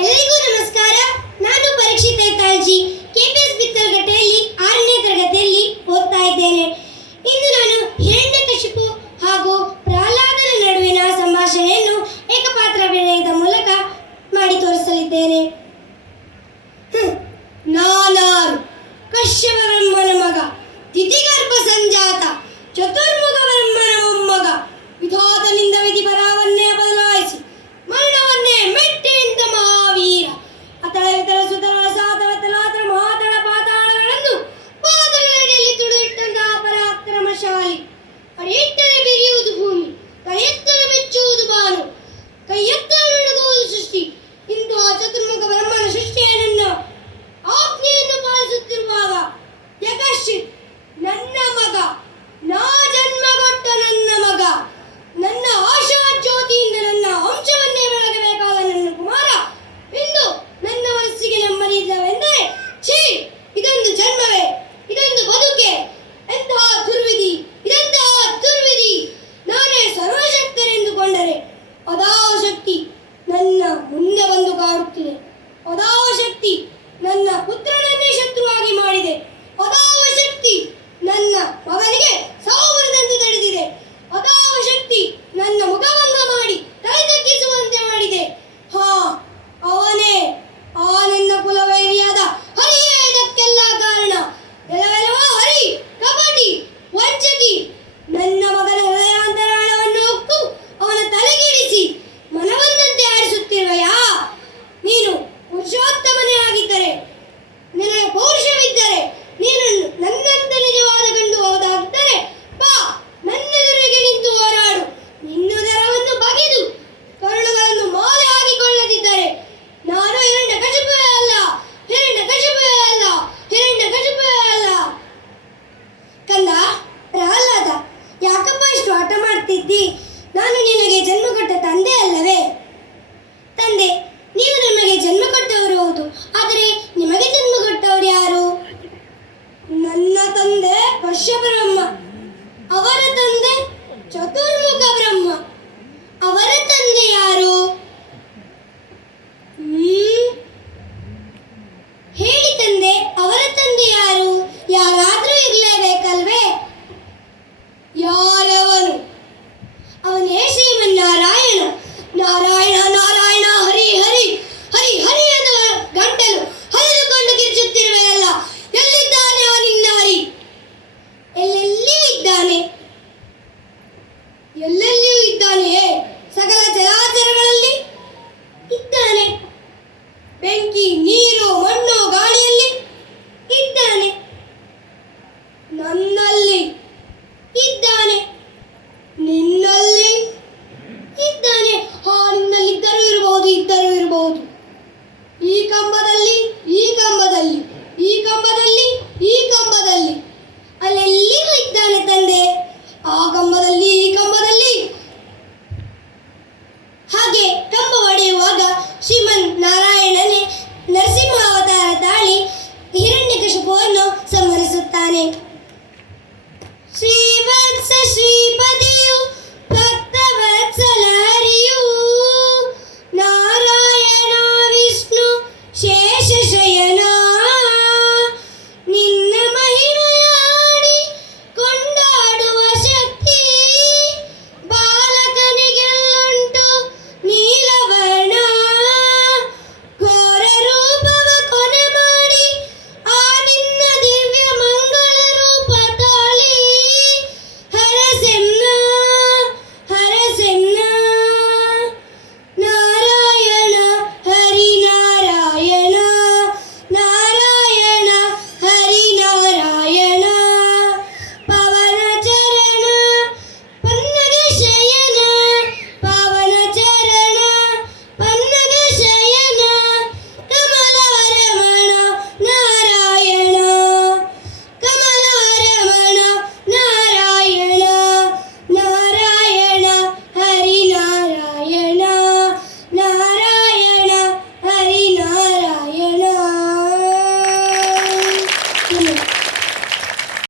ಎಲ್ಲರಿಗೂ ನಮಸ್ಕಾರ. ನಾನು ಪರೀಕ್ಷಿತ ತಾಜಿ ಕೆಪಿಎಸ್ ಬಿತ್ತಲ್ಗಟ್ಟೆಯಲ್ಲಿ ಆರನೇ ತರಗತಿಯಲ್ಲಿ ಓದ್ತಾ ಇದ್ದೇನೆ. ಇಂದು ನಾನು ಹಿರಣ್ಯಕಶಿಪು ಹಾಗೂ ಪ್ರಹ್ಲಾದನ ನಡುವಿನ ಸಂಭಾಷಣೆಯನ್ನು ಏಕಪಾತ್ರ ಅಭಿನಯದ ಮೂಲಕ ಮಾಡಿ ತೋರಿಸಲಿದ್ದೇನೆ. ನಾನಾರು ಕಶ್ಯಪ ಬ್ರಹ್ಮನ ಮಗ, ತಿಥಿಗರ್ಭ ಸಂಜಾತ ಚತುರ್ಮುಖ ಬರುತ್ತಿದ್ದಿ ನಾನು ನಿನಗೆ ಜನ್ಮಕೊಟ್ಟ ತಂದೆ ಅಲ್ಲವೇ? ನೀರು ಮಣ್ಣು ಗಾಳಿಯಲ್ಲಿ ಇದ್ದಾನೆ. ನನ್ನಲ್ಲಿ ಇದ್ದಾನೆ. ನಿನ್ನಲ್ಲಿ ಇದ್ದಾನೆ. ಹಾ, ನಿನ್ನಲ್ಲಿ ಇದ್ದರೂ ಇರಬಹುದು ಇದ್ದರೂ ಇರಬಹುದು ಈ ಕಂಬದಲ್ಲಿ ಈ ಕಂಬದಲ್ಲಿ ಈ ಕಂಬದಲ್ಲಿ ಈ ಕಂಬದಲ್ಲಿ. ಅಲ್ಲೆಲ್ಲಿಯೂ ಇದ್ದಾನೆ ತಂದೆ. ಆ ಕಂಬದಲ್ಲಿ, ಈ ಕಂಬದಲ್ಲಿ. ಹಾಗೆ ಕಂಬ ಒಡೆಯುವಾಗ ಶ್ರೀಮನ್ ನಾರಾಯಣ